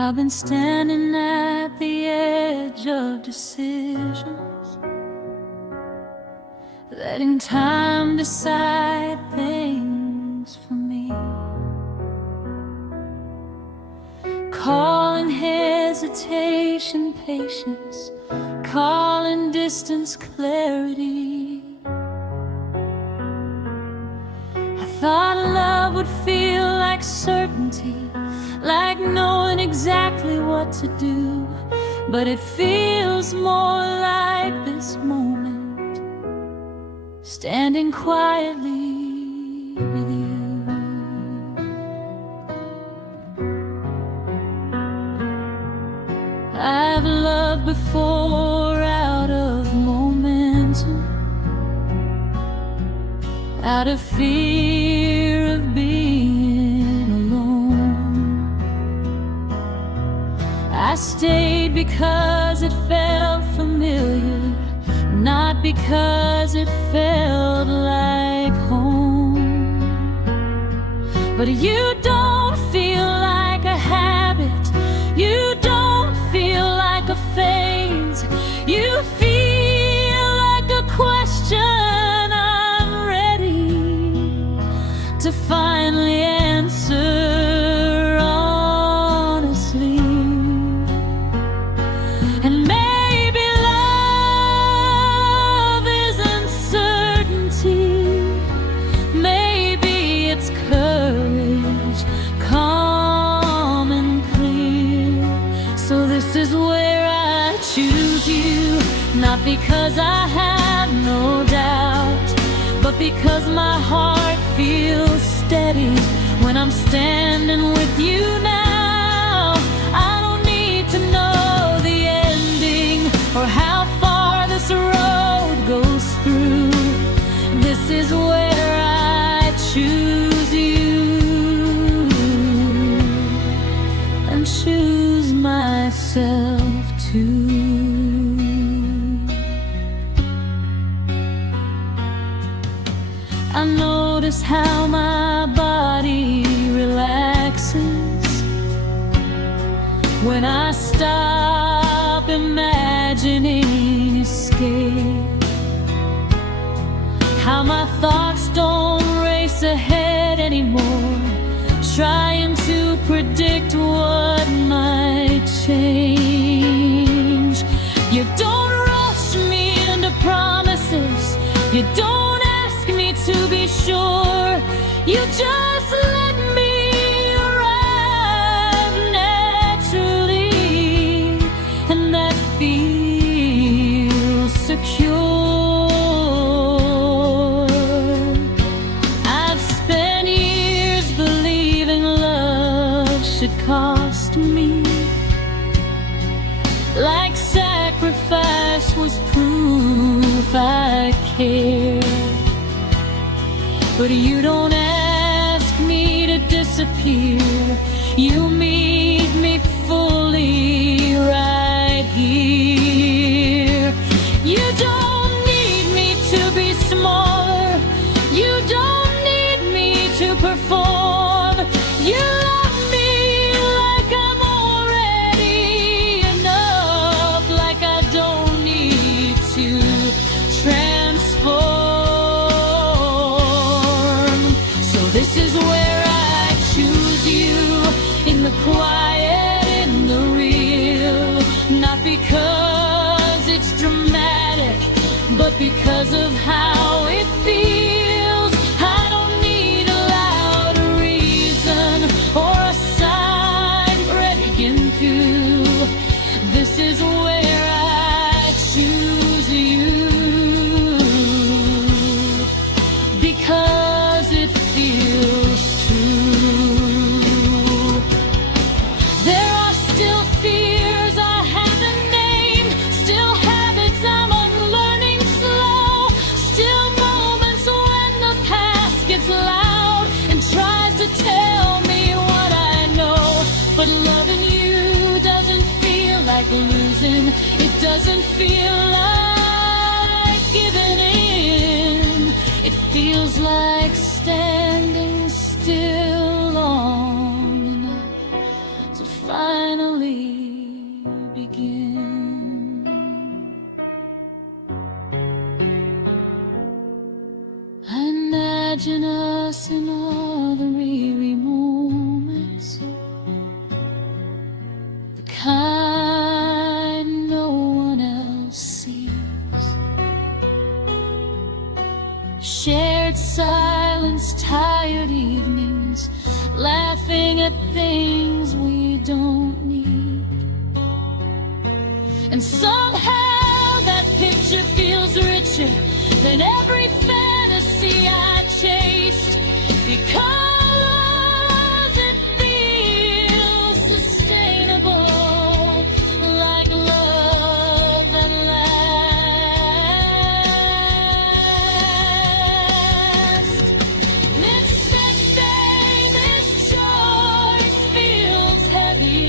I've been standing at the edge of decisions, letting time decide things for me, calling hesitation patience, calling distance clarity. I thought love would feel like certainty, like knowing exactly what to do, but it feels more like this moment, standing quietly with you. I've loved before out of momentum, out of fear of being alone. I stayed because it felt familiar, not because it felt like home. But you don't feel like a habit, you don't feel like a phase, you feel like a question I'm ready to finally answer honestly. And maybe love is uncertainty, maybe it's courage, calm and clear. So this is where I choose you, not because I have no doubt, but because my heart feels steady when I'm standing with you now. I don't need to know the ending or how far this road goes through. This is where I choose you and choose myself too. I notice how my body relaxes when I stop imagining escape, how my thoughts don't race ahead anymore, trying to predict what might change. You don't rush me into promises, you don't ask me to be sure, you just let me arrive naturally, and that feels secure. I've spent years believing love should cost me, like sacrifice was proof I care. But you don't ask me to disappear, you meet me fully right here. You don't need me to be smaller, you don't need me to perform. You love me like I'm already enough, like I don't need to transform. This is where I choose you, in the quiet, in the real, not because it's dramatic, but because of how it feels. I don't need a loud reason or a sign breaking through. This is where I choose you, because it feels true. There are still fears I haven't named, still habits I'm unlearning slow, still moments when the past gets loud and tries to tell me what I know. But loving you doesn't feel like losing, it doesn't feel like giving in, it feels like standing still long enough to finally kind no one else sees. Shared silence, tired evenings, laughing at things we don't need. And somehow that picture feels richer than every fantasy I chased, because it feels sustainable, like love that lasts. Mistakes day, this choice feels heavy.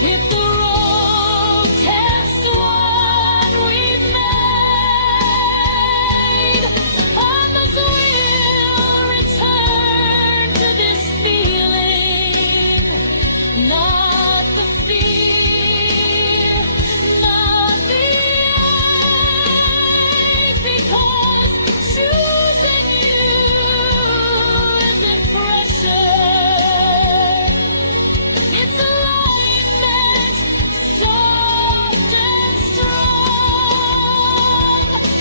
If the road tests what we've made, on this we'll return to this feeling. Not the fear, not the ache, because choosing you isn't pressure. It's alignment, soft and strong.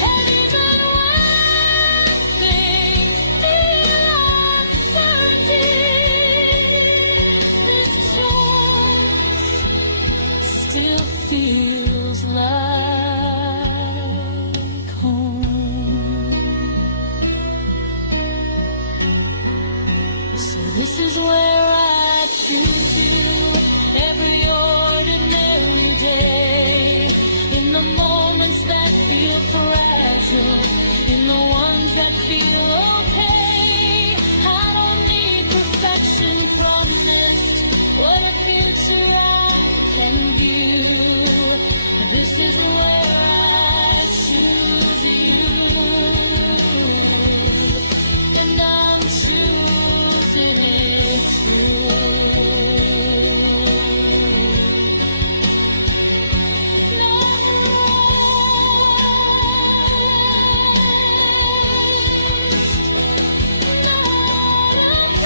And even when things feel uncertain, this choice still feels like home. So this is where I choose you every ordinary day. In the moments that feel fragile, in the ones that feel okay. I don't need perfection promised. What a future I can view. This is where I choose you, and I'm choosing it true. Not rushed, not afraid.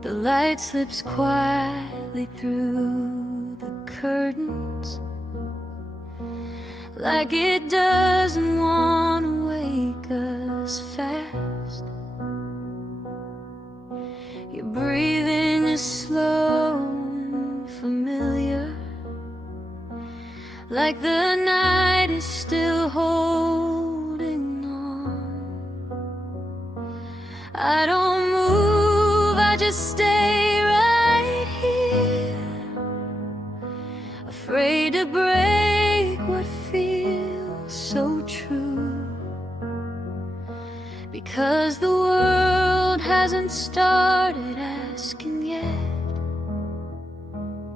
The light slips quietly through the curtains, like it doesn't want to wake us fast. Your breathing is slow and familiar, like the night is still holding on. I don't move, I just stay right here, afraid to break what feels so true, because the world hasn't started asking yet,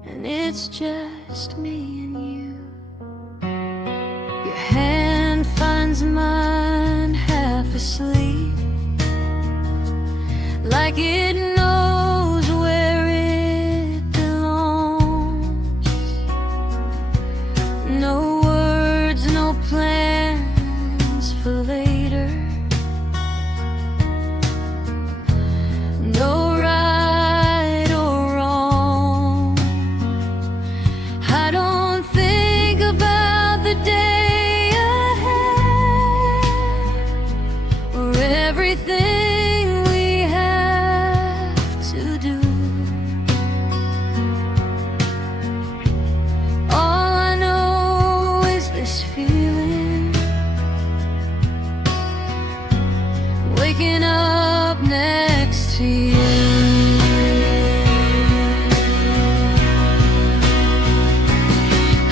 and it's just me and you. Your hand finds mine half asleep, like it knows where it belongs. No words, no plans for later, no right or wrong. I don't think about the day ahead, or everything we have to do. All I know is this feeling, waking up next to you.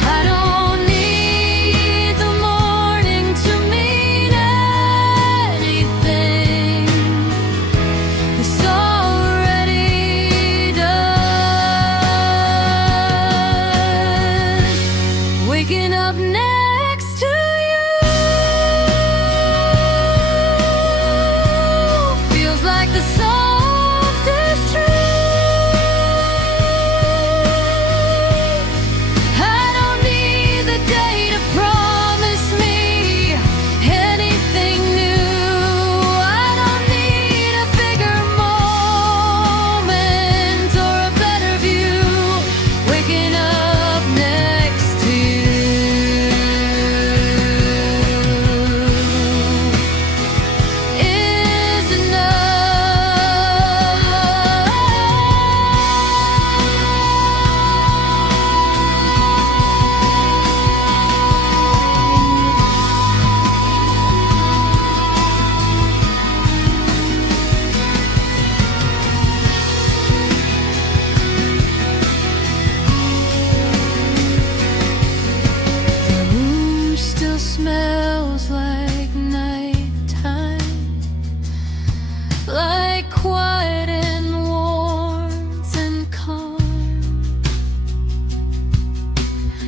I don't need the morning to mean anything. It's already done. Waking up next to you feels like the softest dream.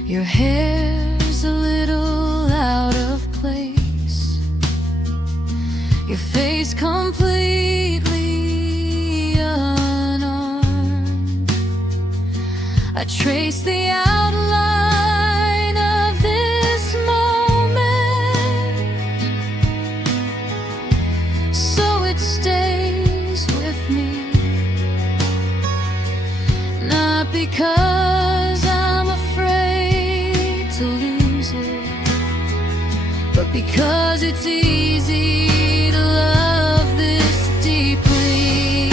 Your hair's a little out of place, your face completely unarmed. I trace the outline of this moment, so it stays with me. Not because I'm afraid to lose it, but because it's easy to love this deeply.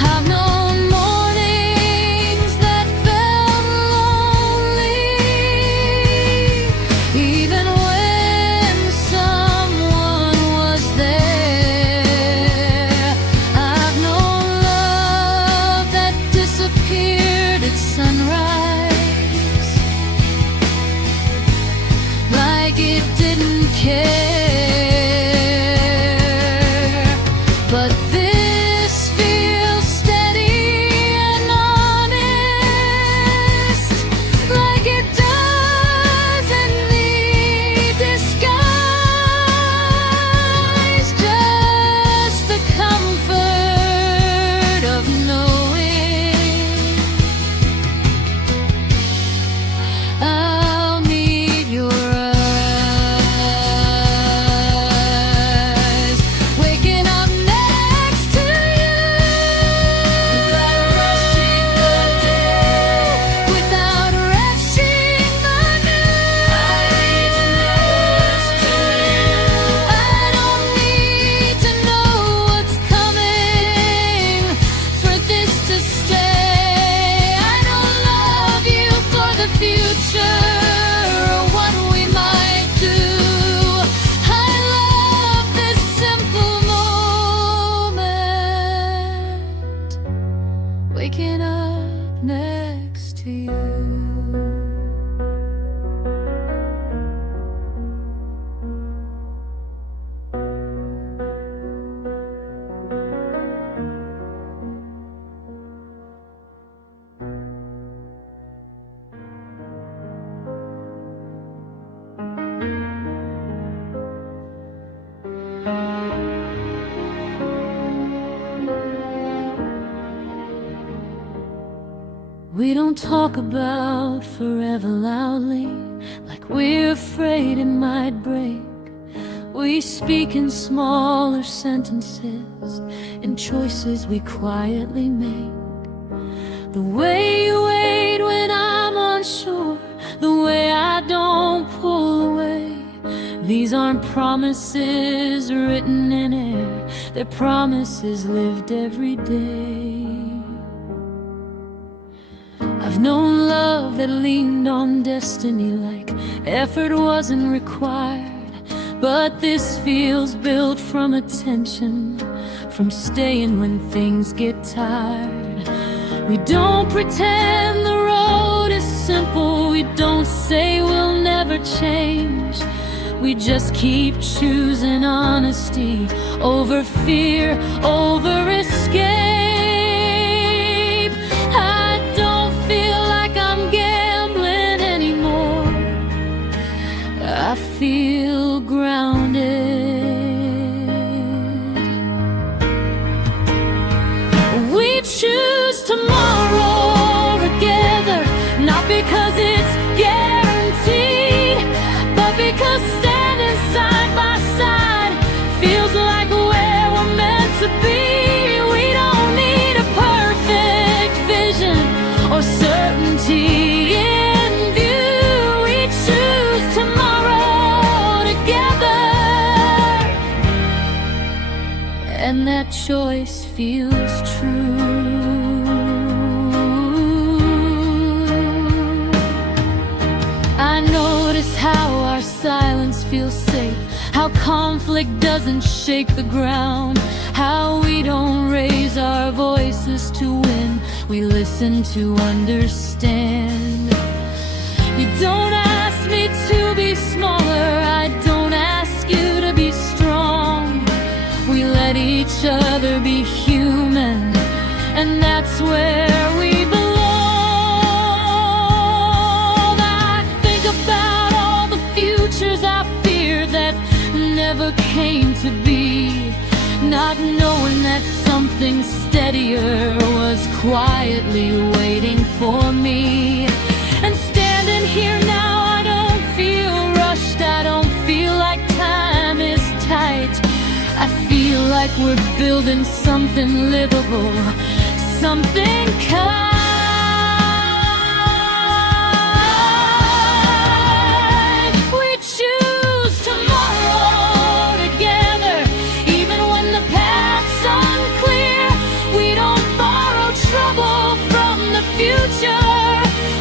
I've known mornings that felt lonely, even when someone was there. I've known love that disappeared at sunrise, like it didn't care. But this feels steady and honest, like it doesn't need disguise. Just the comfort of knowing I'll meet your eyes, waking up next to you, without rushing the day, without rushing the new. I need to know what's to you. I don't need to know what's coming for this to stay. I don't love you for the future or what we might do. I love this simple moment, waking up next to you. We don't talk about forever loudly, like we're afraid it might break. We speak in smaller sentences, in choices we quietly make. The way you wait when I'm unsure, the way I don't pull away. These aren't promises written in air, they're promises lived every day. I've known love that leaned on destiny, like effort wasn't required. But this feels built from attention, from staying when things get tired. We don't pretend the road is simple, we don't say we'll never change. We just keep choosing honesty over fear, over escape. I don't feel like I'm gambling anymore, I feel grounded. We choose tomorrow together, not because it's guaranteed, but because standing side by side feels like where we're meant to be. We don't need a perfect vision or certainty in view. We choose tomorrow together, and that choice feels true. I notice how our silence feels safe, how conflict doesn't shake the ground, how we don't raise our voices to win, we listen to understand. You don't ask me to be smaller, I don't ask you to be strong. We let each other be human, and that's where we belong. never came to be, not knowing that something steadier was quietly waiting for me. And standing here now, I don't feel rushed, I don't feel like time is tight. I feel like we're building something livable, something kind. We choose tomorrow together, even when the path's unclear. We don't borrow trouble from the future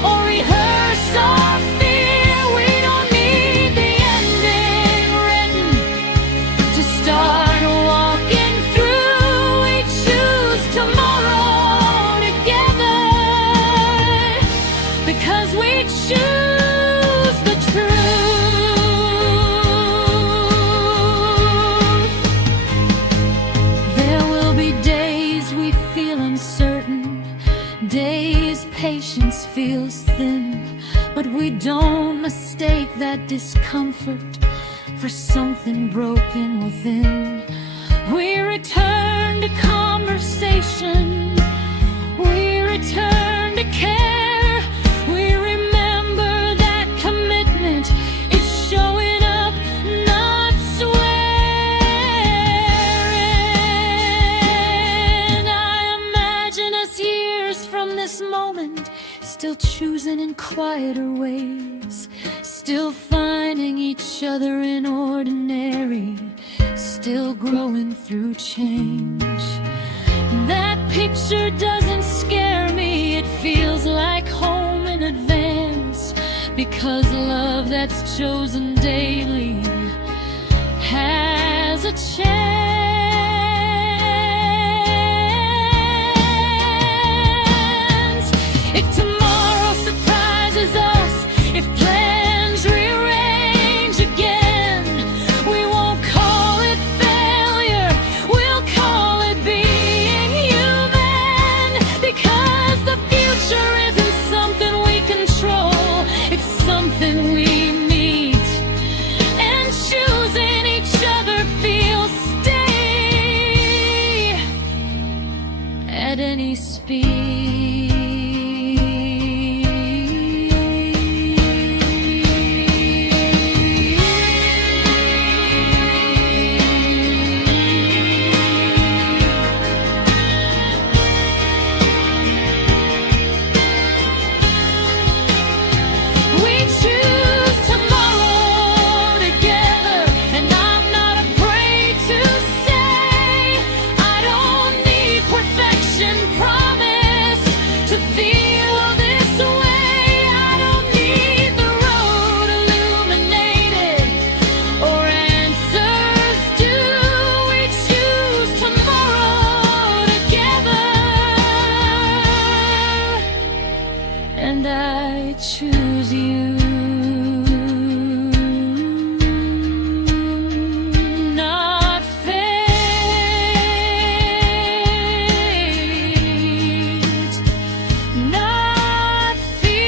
or rehearse our fear. We don't need the ending written to start walking through. We choose tomorrow together because we choose the truth. There will be days we feel uncertain, days patience feels thin, but we don't mistake that discomfort for something broken within. We return to conversation, we return to care. We remember that commitment is showing up, not swearing. I imagine us years from this moment, still choosing in quieter ways, still finding each other in ordinary, still growing through change. That picture doesn't scare me, it feels like home in advance, because love that's chosen daily has a chance. If tomorrow surprises us, if plans rearrange again, we won't call it failure, we'll call it being human. Because the future isn't something we control, it's something we meet. And choosing each other feels stay at any speed. We choose tomorrow together, and I'm not afraid to say I don't need perfection, promise to feel this way. I don't need the road illuminated or answers due. We choose tomorrow together, and I choose you. Not fate, not fear,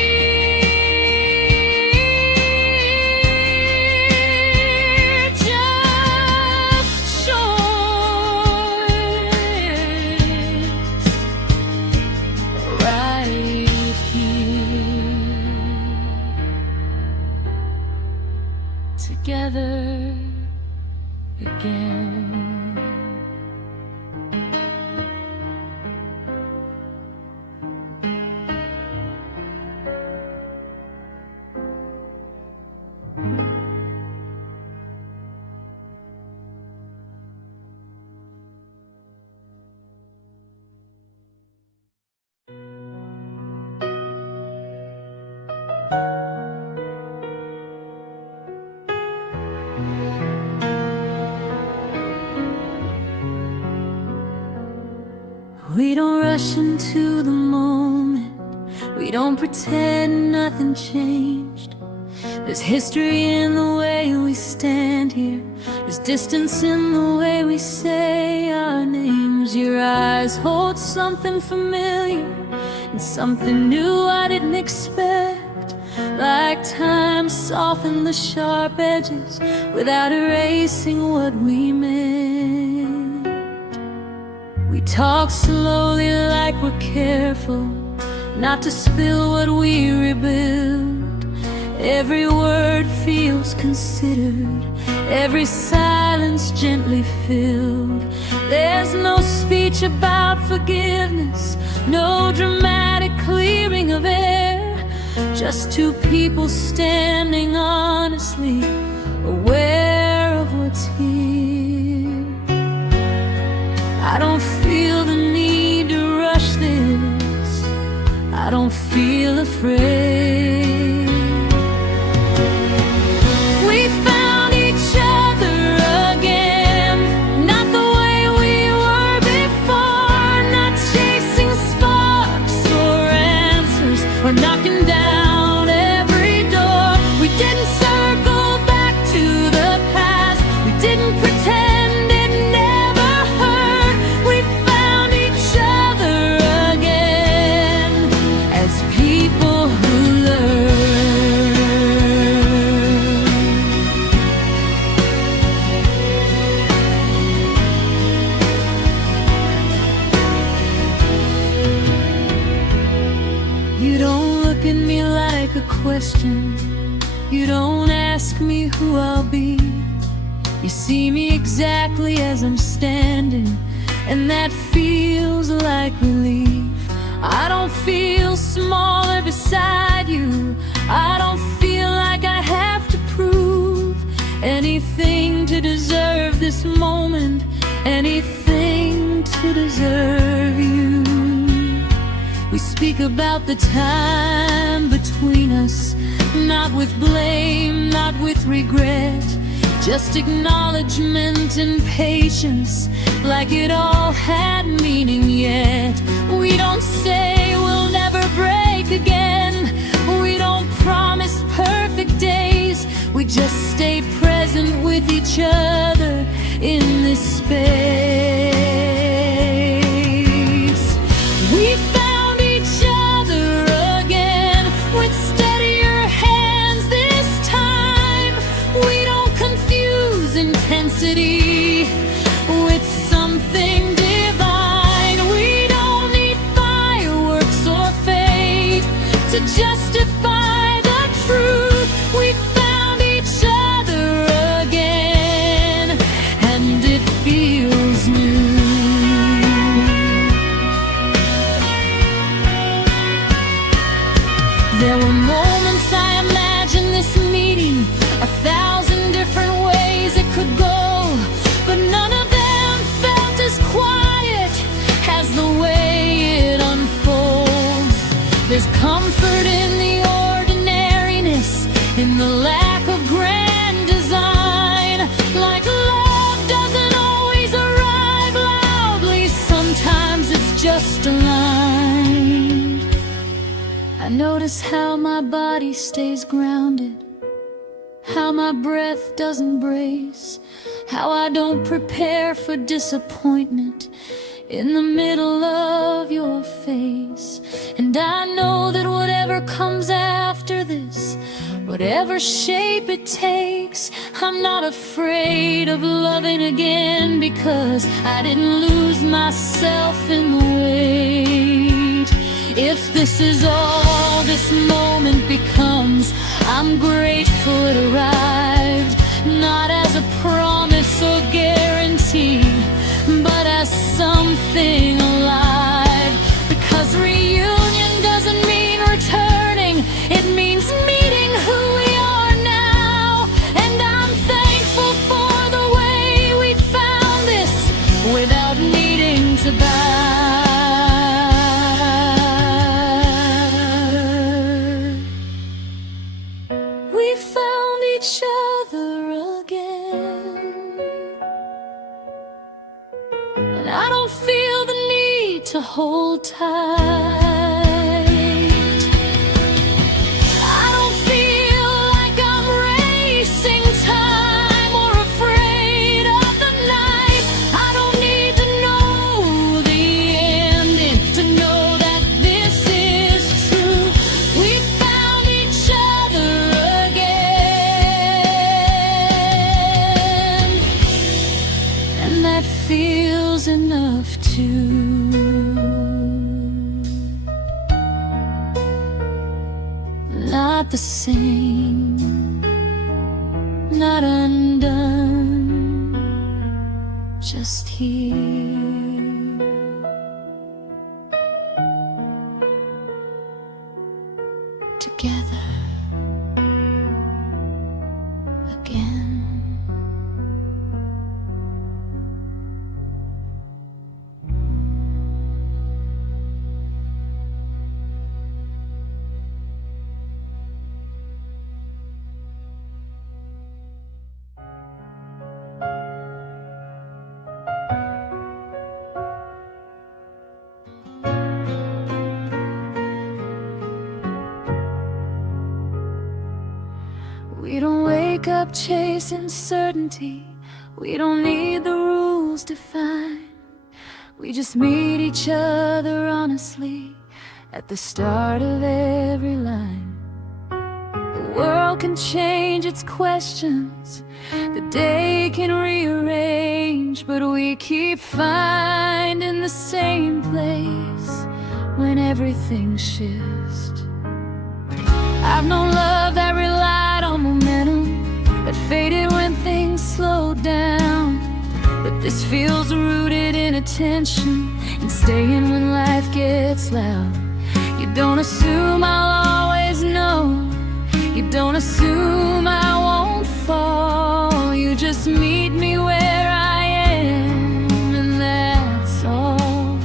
just choice right here. Together again. We don't rush into the moment, we don't pretend nothing changed. There's history in the way we stand here, there's distance in the way we say our names. Your eyes hold something familiar and something new I didn't expect, like time time soften the sharp edges without erasing what we meant. We talk slowly like we're careful not to spill what we rebuild. Every word feels considered, every silence gently filled. There's no speech about forgiveness, no dramatic clearing of air, just two people standing honestly, aware of what's here. I don't feel the need to rush this, I don't feel afraid. We found each other again, not the way we were before, not chasing sparks or answers, or knocking down every door. We didn't circle back to the past, we didn't pretend it never hurt. We found each other again as people who learn. You don't look at me like a question, you don't ask me who I'll be. You see me exactly as I'm standing, and that feels like relief. I don't feel smaller beside you, I don't feel like I have to prove anything to deserve this moment, anything to deserve you. We speak about the time between us, not with blame, not with regret, just acknowledgement and patience, like it all had meaning yet. We don't say we'll never break again, we don't promise perfect days, we just stay present with each other in this space. We found each other again with steadier hands this time. We don't confuse intensity with something divine. We don't need fireworks or fate to justify the truth. We found each other again, and it feels new. There were moments I imagined this meeting 1,000 different ways it could go, but none of them felt as quiet as the way it unfolds. There's comfort in the ordinariness, in the lack of grand design. Like love doesn't always arrive loudly, sometimes it's just a line. I notice how my body stays grounded, how my breath doesn't brace, how I don't prepare for disappointment in the middle of your face. And I know that whatever comes after this, whatever shape it takes, I'm not afraid of loving again, because I didn't lose myself in the wait. If this is all this moment becomes, I'm grateful it arrived, not as a promise or guarantee, but as something alive. Because reunion doesn't mean returning, it means meeting who we are now. And I'm thankful for the way we found this without needing to bow. We found each other again, and I don't feel the need to hold tight. I don't feel like I'm racing time or afraid of the night. I don't need to know the ending to know that this is true. We found each other again. too. Not the same, not undone, just here. Together again. We don't wake up chasing certainty. We don't need the rules defined. We just meet each other honestly at the start of every line. The world can change its questions, the day can rearrange, but we keep finding the same place when everything shifts. I've known love that relied on momentum, that faded when things slowed down. But this feels rooted in attention and staying when life gets loud. You don't assume I'll always know, you don't assume I won't fall. You just meet me where I am, and that's all.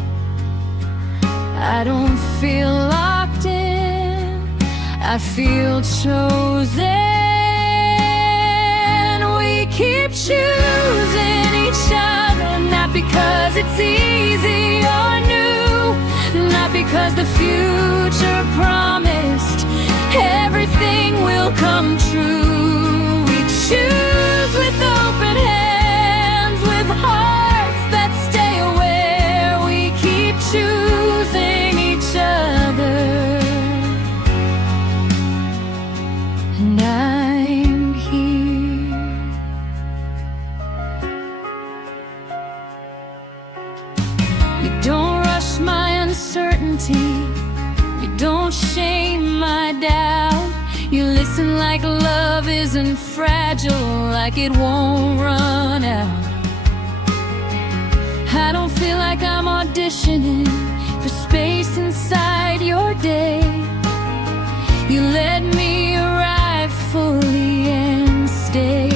I don't feel locked in, I feel chosen. We keep choosing each other, not because it's easy or new, not because the future promised everything will come true. We choose with open hands, with hearts that stay aware. We keep choosing each other. And I'm here. You don't rush my uncertainty, you don't shame my doubt. You listen like love isn't fragile, like it won't run out. I don't feel like I'm auditioning for space inside your day. You let me arrive fully and stay.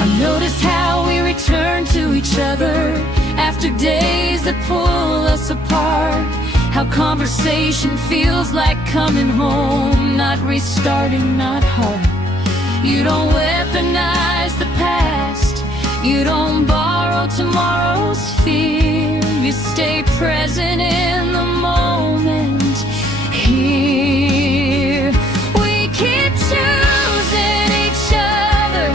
I've noticed how we return to each other after days that pull us apart. How conversation feels like coming home, not restarting, not hard. You don't weaponize the past, you don't borrow tomorrow's fear. You stay present in the moment here. We keep choosing each other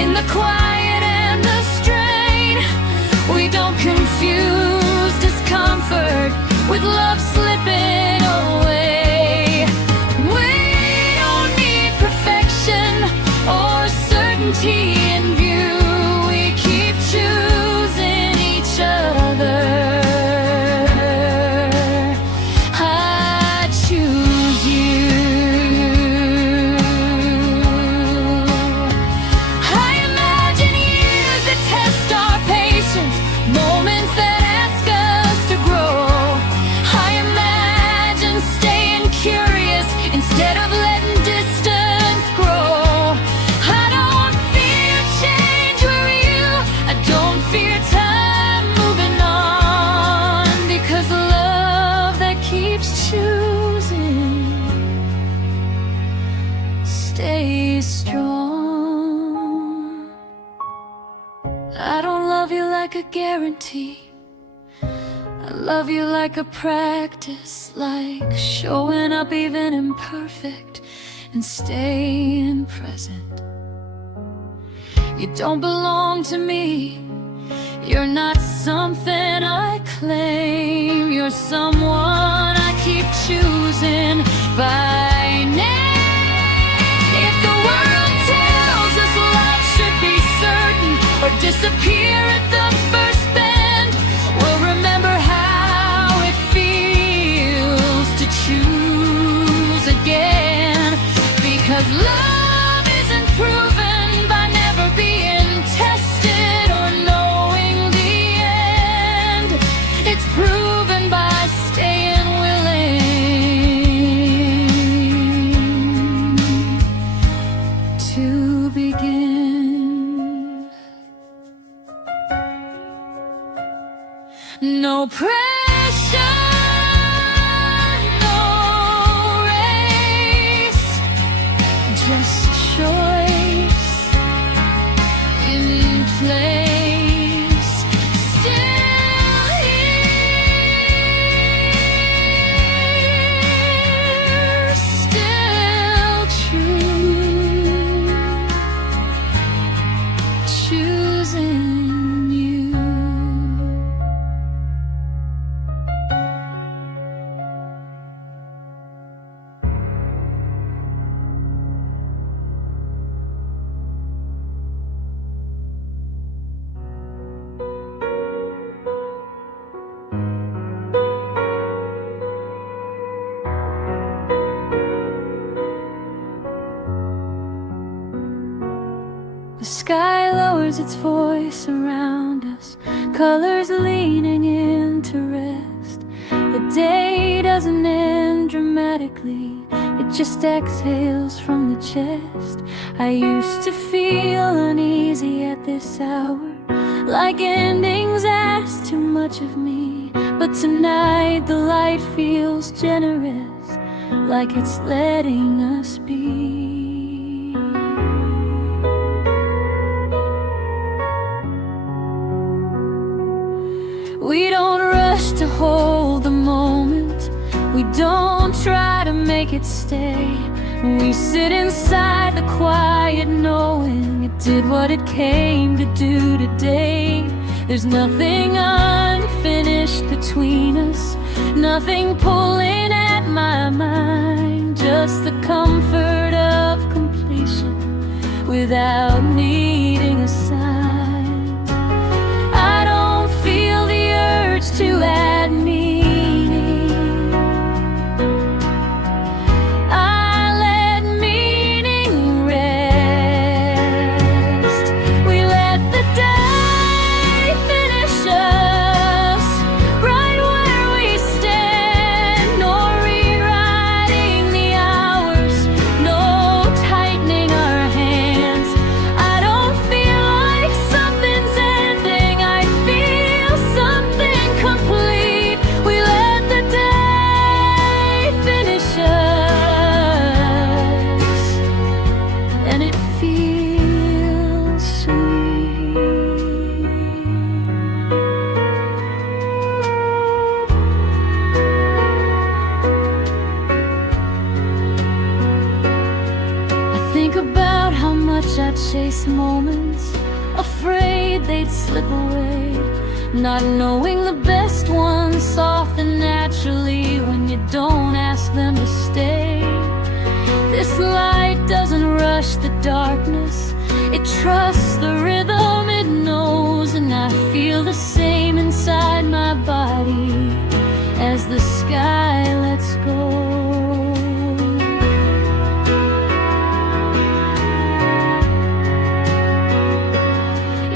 in the quiet and the strain. We don't confuse discomfort with love slipping away. We don't need perfection or certainty in view. We keep choosing each other. I choose you. I imagine years that test our patience, moments that ask us to grow. Instead of letting distance grow, I don't fear change where you, I don't fear time moving on, because love that keeps choosing stays strong. I don't love you like a guarantee, I love you like a practice, like showing up even imperfect and staying present. You don't belong to me, you're not something I claim. You're someone I keep choosing by name. If the world tells us life should be certain or disappear at the first again. Because love isn't proven by never being tested or knowing the end. It's proven by staying willing to begin. No pressure, no race, just choice in place. Still here, still true, choosing you. The sky lowers its voice around us, colors leaning into rest. The day doesn't end dramatically, it just exhales from the chest. I used to feel uneasy at this hour, like endings asked too much of me. But tonight the light feels generous, like it's letting us be. We don't rush to hold the moment, we don't try to make it stay. We sit inside the quiet knowing it did what it came to do today. There's nothing unfinished between us, nothing pulling at my mind, just the comfort of completion without needing a sign. I don't feel the urge to add meaning, I let meaning rest. We let the day finish us right where we stand. No rewriting the hours, no tightening our hands. I don't feel like something's ending, I feel something complete. We let the day finish us, and it feels sweet. I think about how much I chased moments, afraid they'd slip away, not knowing the best ones soften naturally when you don't ask them to stay. This light doesn't rush the darkness, it trusts the rhythm it knows. And I feel the same inside my body as the sky lets go.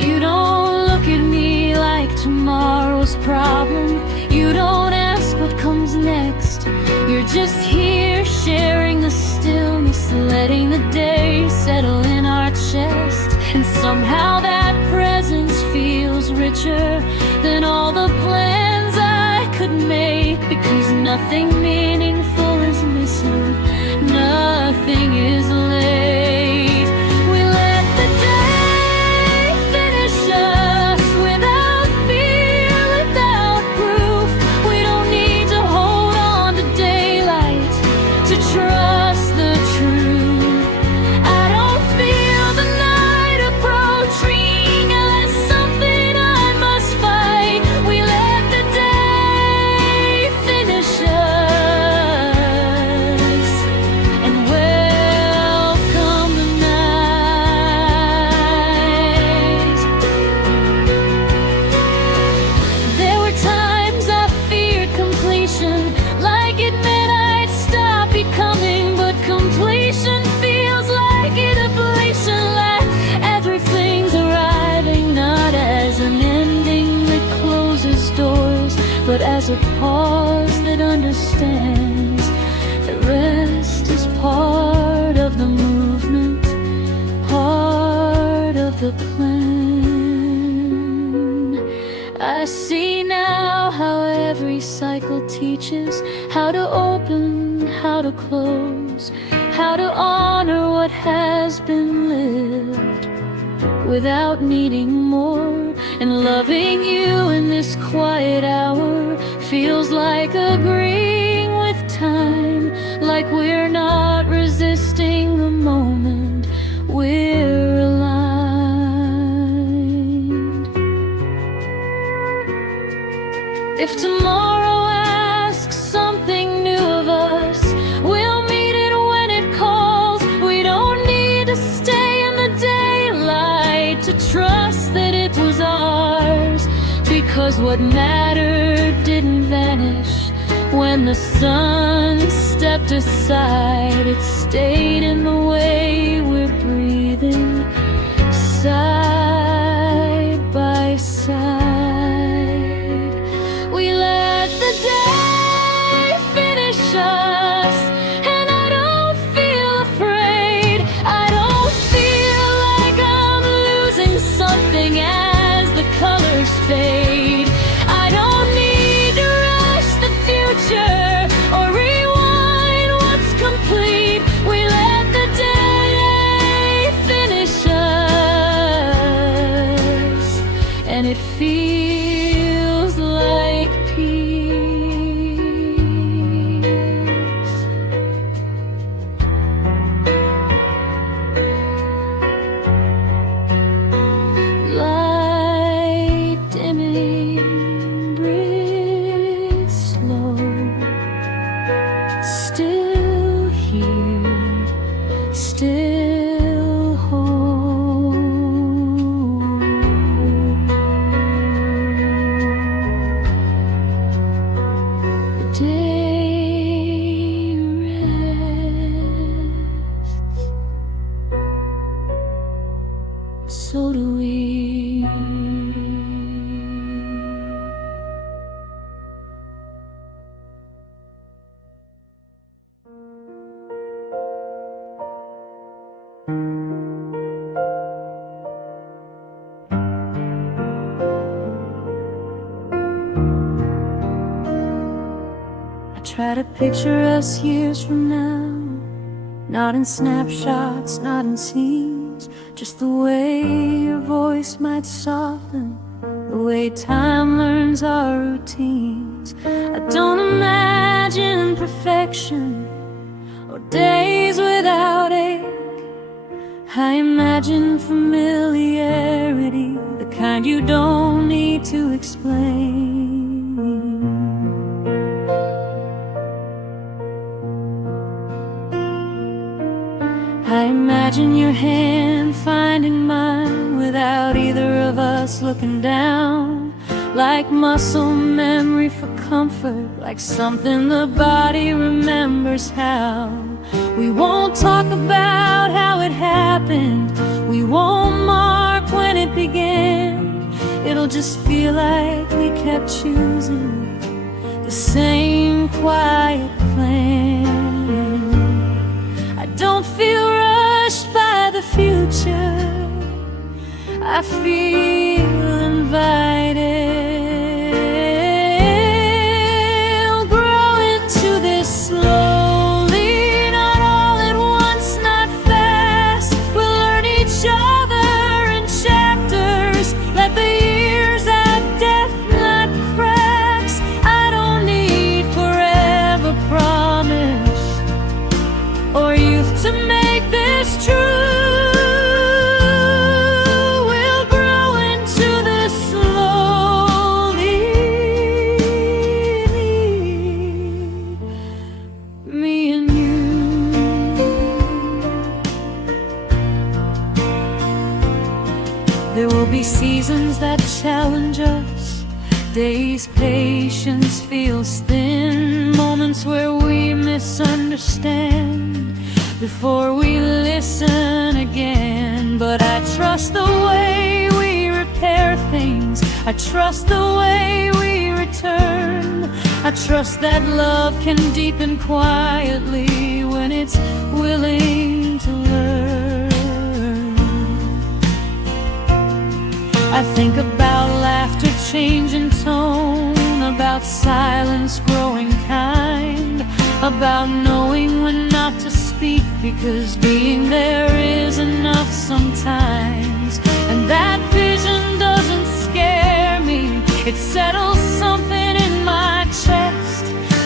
You don't look at me like tomorrow's problem, you don't ask what comes next. You're just here sharing the stillness, letting the day settle in our chest. And somehow that presence feels richer than all the plans I could make. Because nothing meaningful is missing, nothing is late. We let the day finish us without fear, without proof. We don't need to hold on to daylight to trust the truth. I don't feel the night approaching as something I must fight. We let the day finish us and welcome the night. There were times I feared completion, like it meant I'd stop becoming understands that rest is part of the movement, part of the plan. I see now how every cycle teaches how to open, how to close, how to honor what has been lived without needing more. And loving you in this quiet hour feels like agreeing with time, like we're not resisting the moment, we're aligned. If tomorrow asks something new of us, we'll meet it when it calls. We don't need to stay in the daylight to trust that it was ours, because what mattered didn't vanish when the sun stepped aside. It stayed in the way we're breathing side by side. We let the day finish us, and I don't feel afraid. I don't feel like I'm losing something as the colors fade. I don't need to rush the future or rewind what's complete. We let the day finish us, and it feels like peace. Light dimming, breathe slow, still here, still whole. The day rests, so do we. I try to picture us years from now, not in snapshots, not in scenes, just the way your voice might soften, the way time learns our routines. I don't imagine perfection or days without ache. I imagine familiarity, the kind you don't need to explain. I imagine your hand finding mine without either of us looking down, like muscle memory for comfort, like something the body remembers how. We won't talk about how it happened, we won't mark when it began. It'll just feel like we kept choosing the same quiet plan. I don't feel rushed by the future, I feel invited. We'll grow into this slowly, not all at once, not fast. We'll learn each other in chapters, let the years add depth, not cracks. I don't need forever promise or youth to make this true. There will be seasons that challenge us, days patience feels thin, moments where we misunderstand before we listen again. But I trust the way we repair things, I trust the way we return. I trust that love can deepen quietly when it's willing to learn. I think about laughter changing tone, about silence growing kind, about knowing when not to speak because being there is enough sometimes. And that vision doesn't scare me, it settles something in my chest,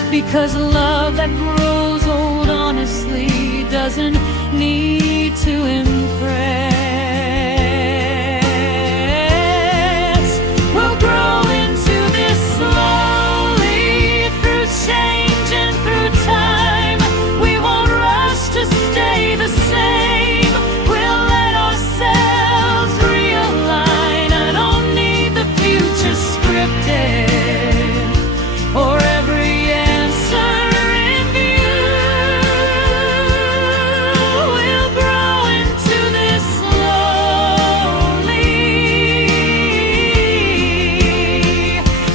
because love that grows old honestly doesn't need to impress. We'll grow into this slowly, through change and through time. We won't rush to stay the same. We'll let ourselves realign. I don't need the future scripted or every answer in view. We'll grow into this slowly,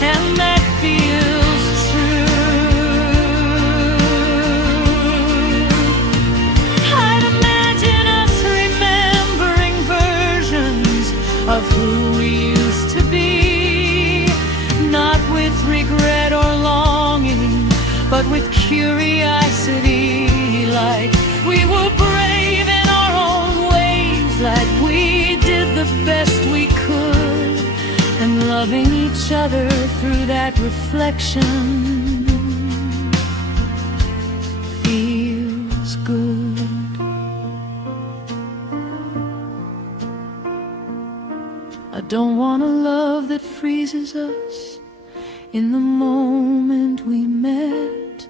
and that feels true. I'd imagine us remembering versions of who we used to be, not with regret or longing, but with curiosity, like we were brave in our own ways, like we did the best we could, and loving each other through that reflection feels good. I don't want a love that freezes us in the moment we met.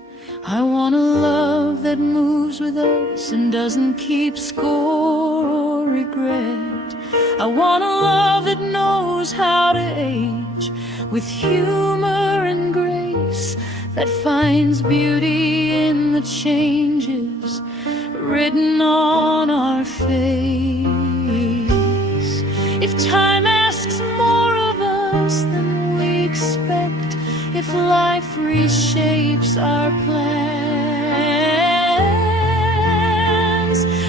I want a love that moves with us and doesn't keep score or regret. I want a love that knows how to age with humor and grace, that finds beauty in the changes written on our face. If time asks more of us than we expect, if life reshapes our plans,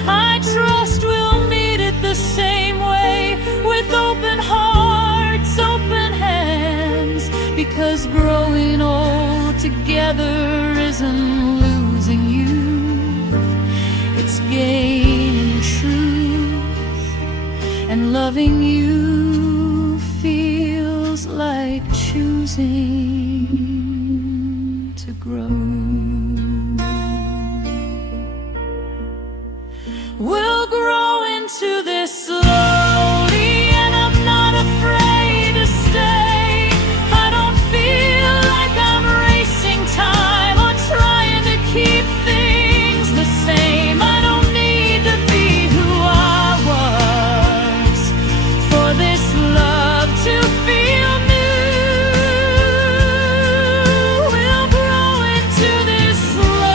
I trust we'll meet it the same way, with open hearts, open hands, because growing old together isn't losing youth, it's gaining truth, and loving you feels like choosing to grow. We'll grow into this slowly, and I'm not afraid to stay. I don't feel like I'm racing time or trying to keep things the same. I don't need to be who I was for this love to feel new. We'll grow into this slowly,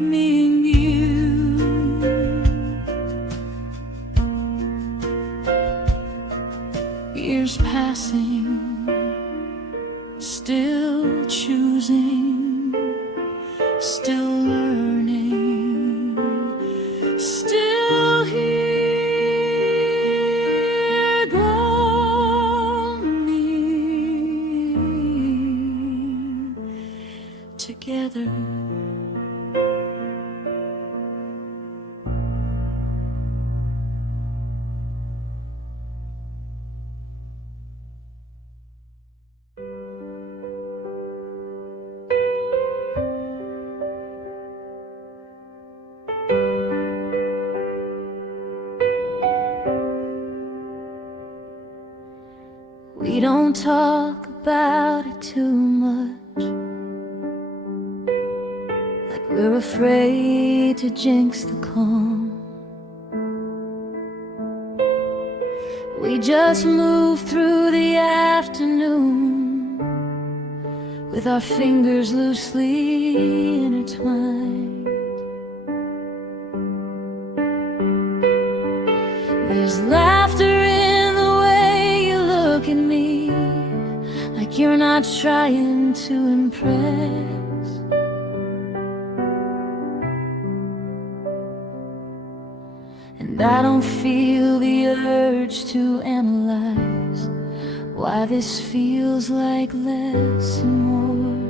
me and you. Years passing, still choosing, still learning, still here, growing together. We don't talk about it too much, like we're afraid to jinx the calm. We just move through the afternoon with our fingers loosely intertwined. not trying to impress. And I don't feel the urge to analyze why this feels like less and more.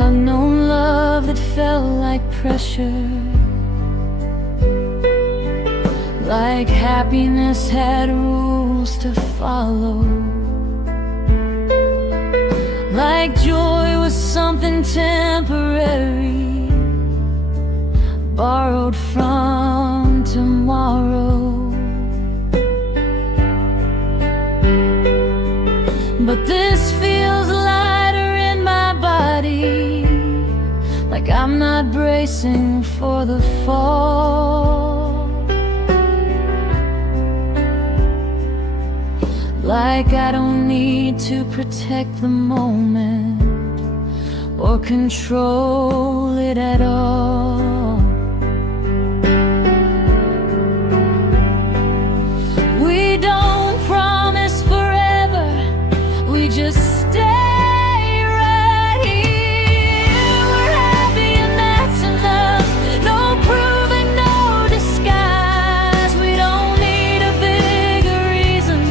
I've known love that felt like pressure, like happiness had rules to follow, like joy was something temporary, borrowed from tomorrow. But this feels lighter in my body, like I'm not bracing for the fall, like I don't need to protect the moment or control it at all. We don't promise forever, we just stay right here. We're happy and that's enough. No proving, no disguise. We don't need a bigger reason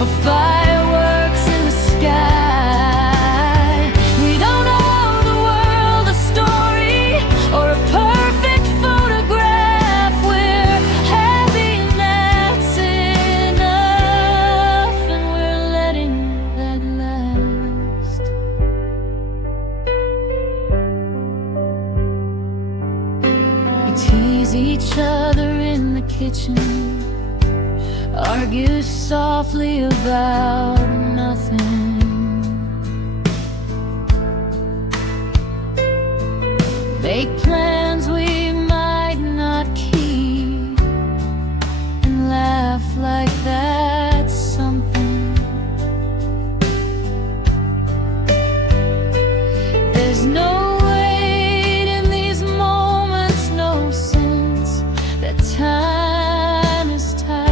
or fireworks in the sky. We don't owe the world a story or a perfect photograph. We're happy and that's enough, and we're letting that last. We tease each other in the kitchen, argue softly about nothing, make plans we might not keep, and laugh like that's something. There's no weight in these moments, no sense that time is tight.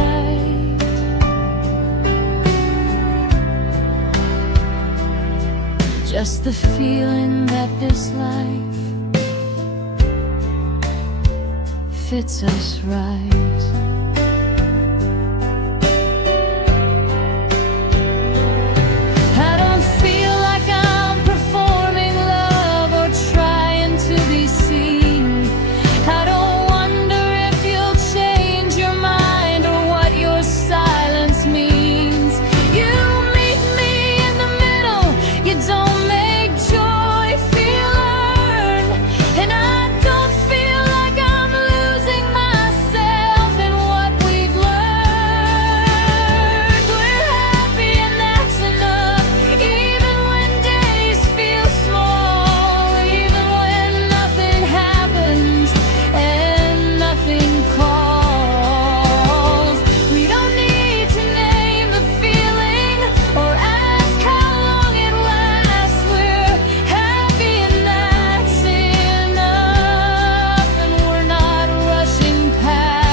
Just the feeling that this life fits us right. I don't feel like I'm performing love or trying to be seen. I don't wonder if you'll change your mind or what your silence means. You meet me in the middle, you don't make joy feel earned, and I don't feel like I'm losing myself in what we've learned. We're happy and that's enough, even when days feel small, even when nothing happens and nothing calls. We don't need to name the feeling or ask how long it lasts. We're happy and that's enough, and we're not rushing past.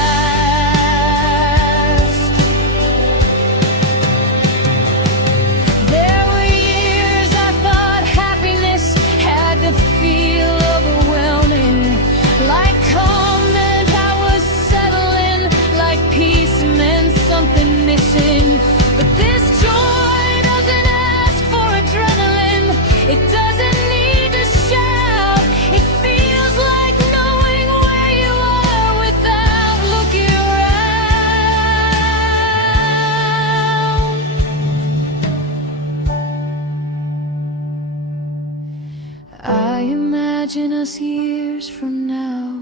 There were years I thought happiness had to feel overwhelming, like calm meant I was settling, like peace meant something missing. But this joy doesn't ask for adrenaline, it doesn't need to shout. It feels like knowing where you are without looking around. I imagine us years from now,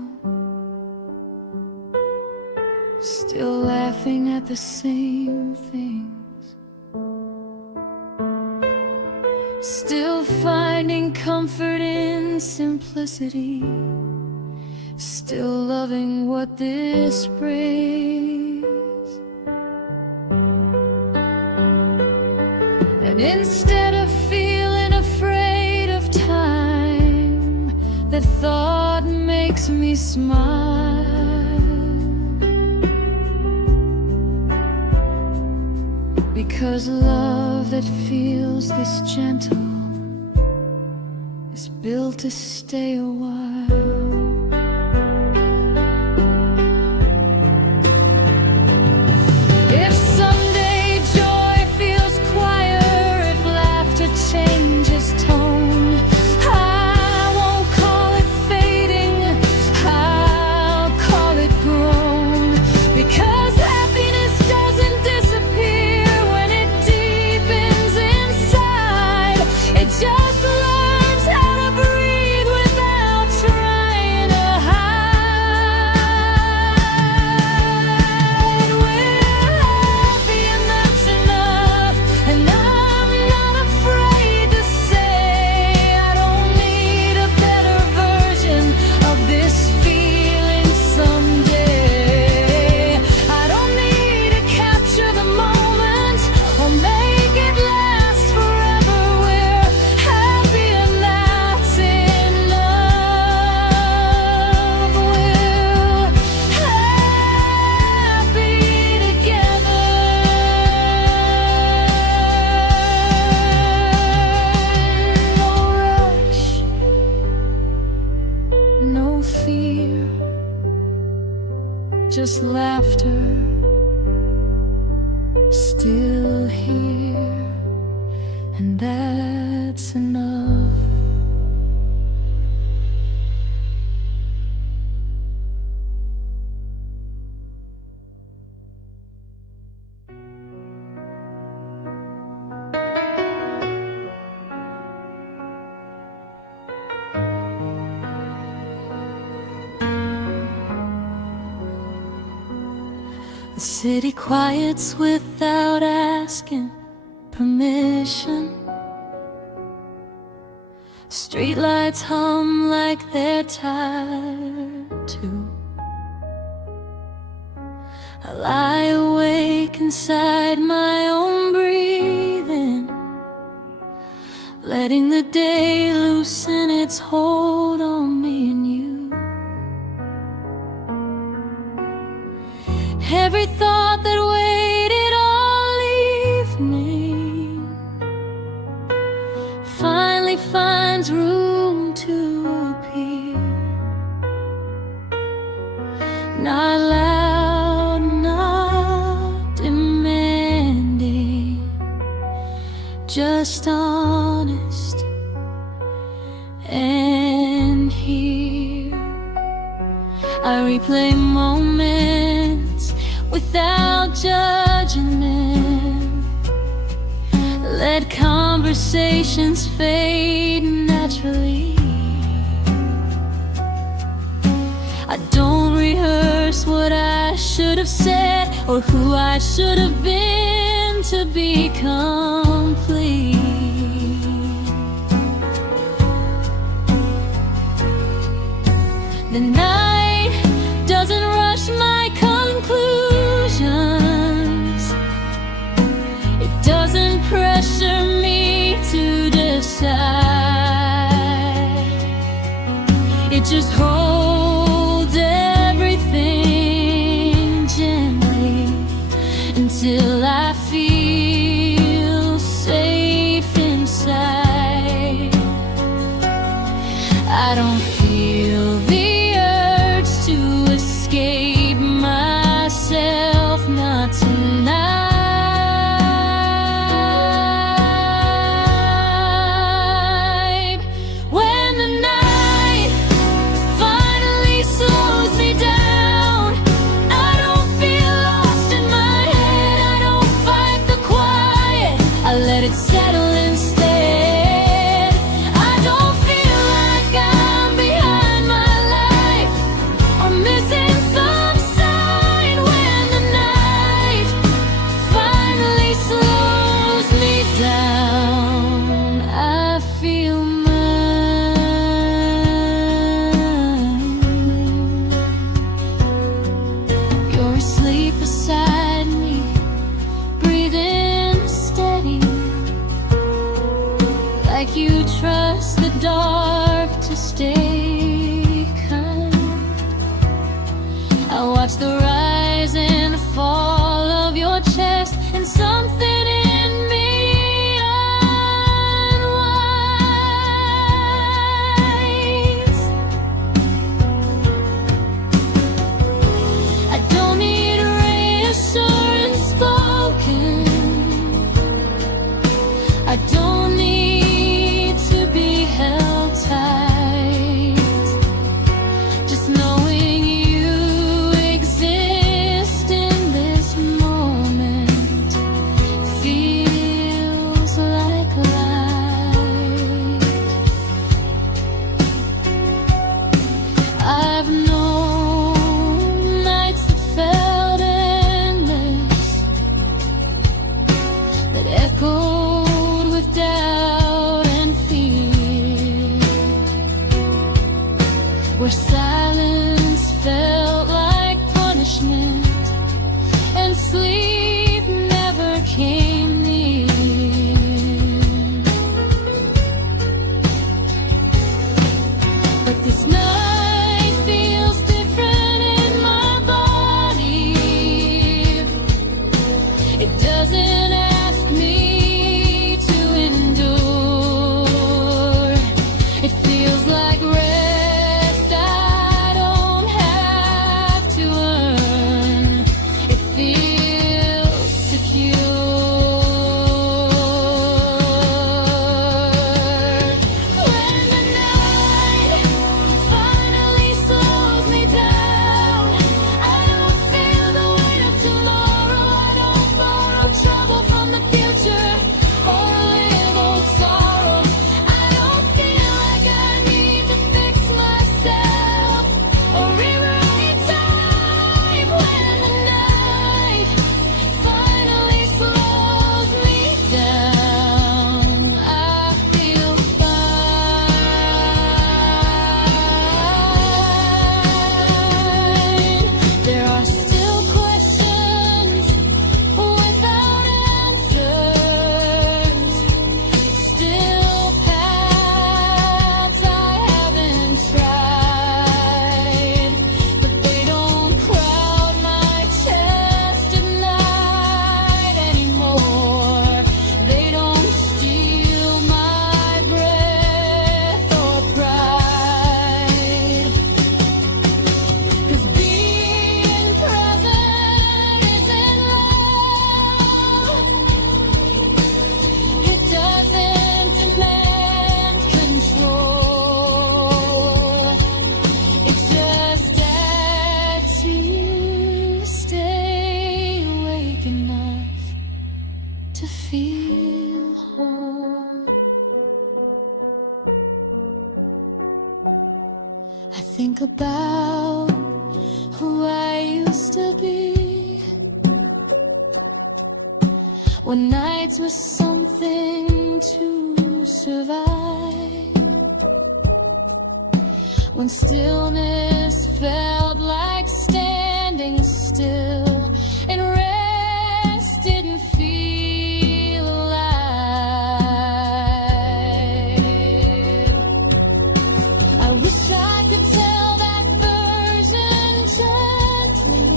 still laughing at the same things, still finding comfort in simplicity, still loving what this brings. And instead of feeling afraid of time, that thought makes me smile. 'Cause love that feels this gentle is built to stay a while. If someday joy feels quieter, if laughter changes tone, I won't call it fading, I'll call it grown. Because happiness doesn't disappear when it deepens inside. It just learns how to breathe without trying to hide. We're happy and that's enough, and I'm not afraid to say I don't need a better version of this feeling someday. I don't need to capture the moment or make it last forever. We're happy and that's enough. We're happy together. No rush, no fear, just laughter, still here, and that's enough. The city quiets without asking permission. Streetlights hum like they're tired too. I lie awake inside my own breathing, letting the day loosen its hold on me and you. Every thought that waited all evening finally finds room to appear. Not loud, not demanding, just honest and here. I replay moments without judging them, let conversations fade naturally. I don't rehearse what I should have said or who I should have been to be complete. The night doesn't rush my conclusions, it doesn't pressure me to decide. It just holds everything gently until I feel safe inside. I don't feel the urge to escape myself, not tonight. When the night finally slows me down, I don't feel lost in my head, I don't fight the quiet, I let it settle instead. I don't feel like I'm behind my life or missing some sign. When the night finally slows me down, I feel mine. You're asleep beside me, breathing steady, like you trust the dark to stay kind. I watch the rise and fall of your chest, and something in echoed with doubt and fear, where silence felt like punishment and sleep never came near. But this night feels different in my body. It doesn't ask me to endure. It feels like rest I don't have to earn. It feels secure. When the night finally slows me down, I don't feel the weight of tomorrow. I don't borrow trouble from the future or live old sorrow. I don't feel like I need to fix myself or rewrite time. When the night finally slows me down, I feel fine. There are still questions without answers, still paths I haven't tried, but they don't crowd my chest at night anymore. They don't steal my breath or pride. 'Cause being present isn't love. It doesn't demand control. It just asks you stay awake enough to feel whole. I think about who I used to be, when nights were something to survive, when stillness felt like standing still and rest didn't feel alive. I wish I could tell that version gently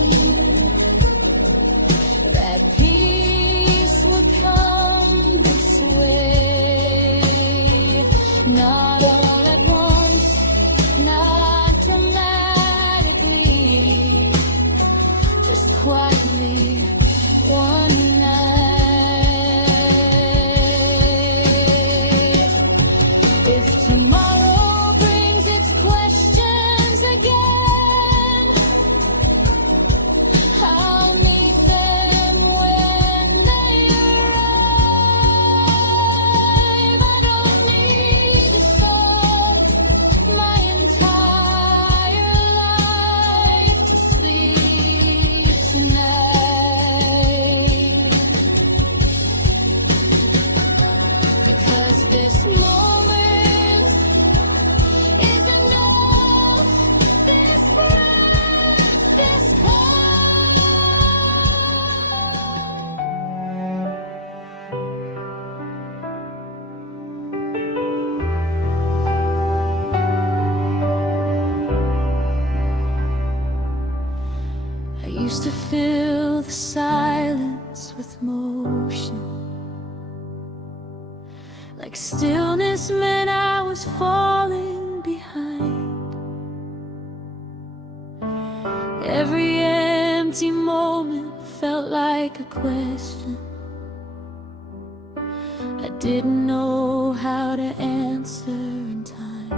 that peace would come this way, not all at once, not dramatically, just quietly one night. If tomorrow brings its questions again, I'll meet them when they arrive. I don't need to solve my entire life to sleep tonight, because this moment is enough. This breath, this calm. I used to fill the silence with motion, like stillness meant I was falling behind. Every empty moment felt like a question I didn't know how to answer in time.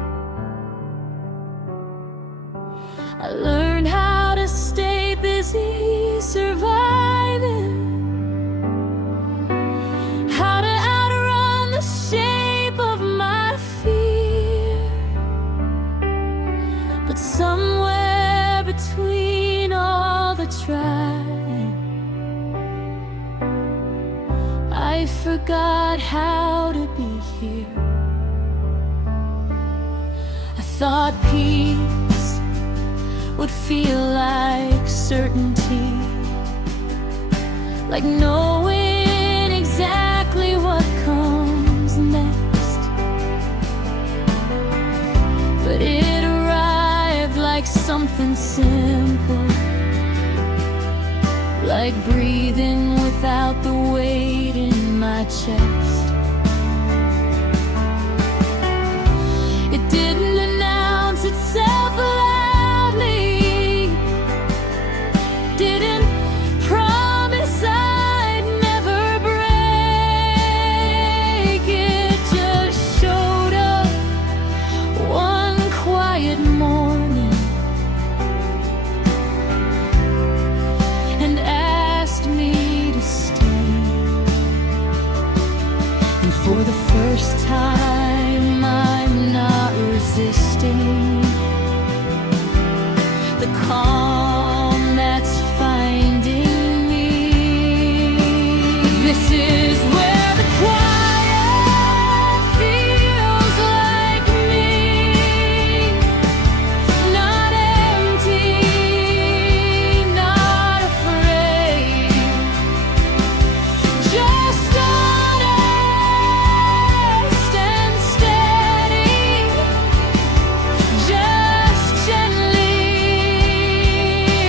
I learned how to stay busy surviving, how to outrun the shape of my fear. But somewhere between all the trying, I forgot how to be here. I thought peace would feel like certainty, like knowing exactly what comes next. But it arrived like something simple, like breathing without the weight in my chest. It didn't announce itself loudly, didn't promise I'd never break. It just showed up one quiet morning and asked me to stay. And for the first time, I'm not resisting the calm that's finding me. This is where the quiet feels like me, not empty, not afraid, just honest and steady, just gently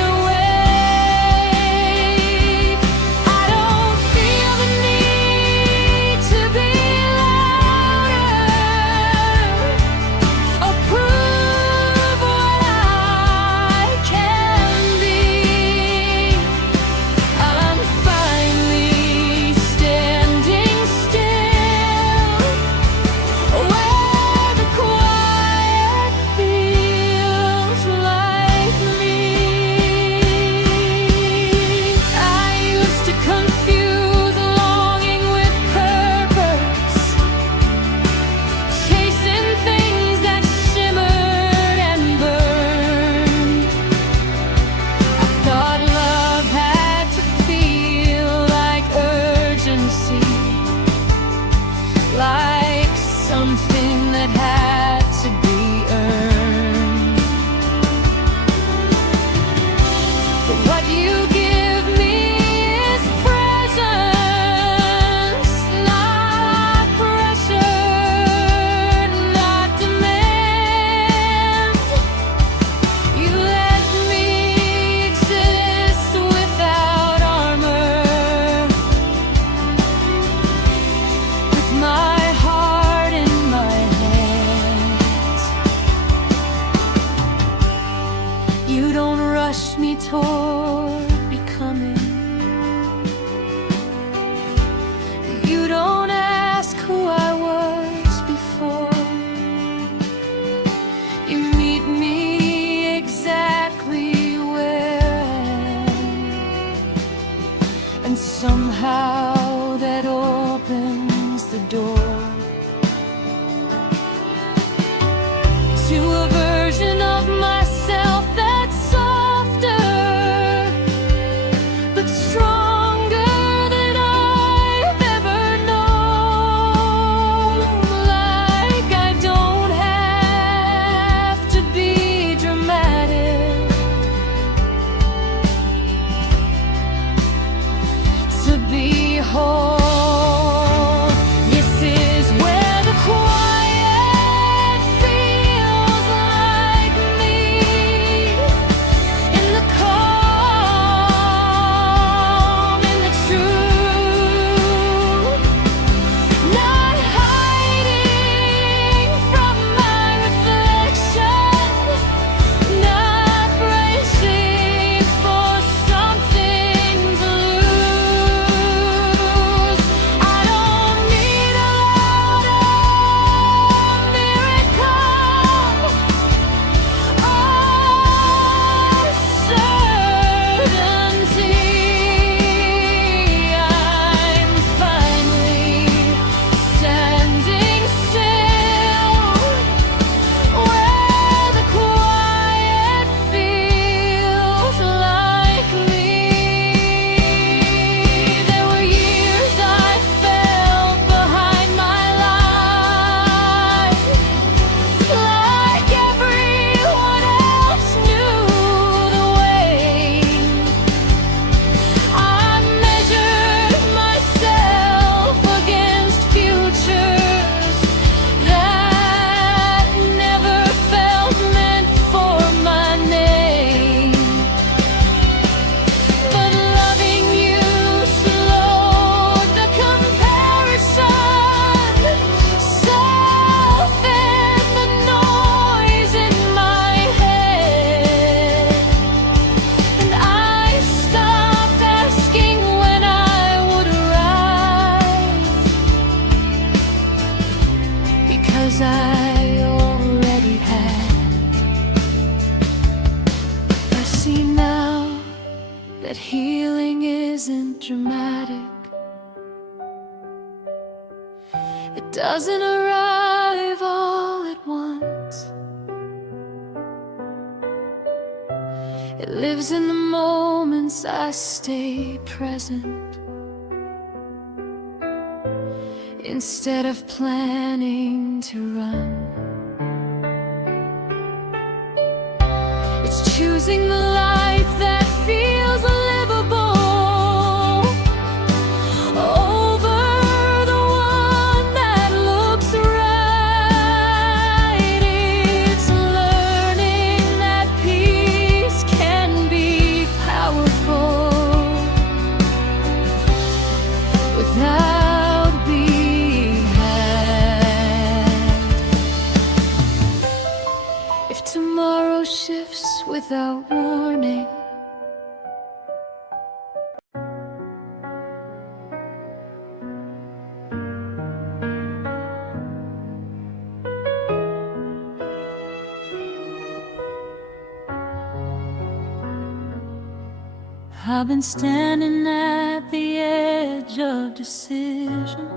awake. I don't feel the need to be louder or prove what I can be. I'm finally standing still where the quiet feels like me. I used to confuse longing with purpose, chasing things that shimmered and burned. I thought love had to feel like urgency, like something that had to be earned. But what you give me is presence, not pressure, not demand. You let me exist without armor, with my heart in my hand. answers I already had. I see now that healing isn't dramatic. It doesn't arrive all at once. It lives in the moments I stay present, instead of planning to run. It's choosing the life that feels livable over the one that looks right. It's learning that peace can be powerful without being had. If tomorrow shifts without warning, I've been standing at the edge of decision,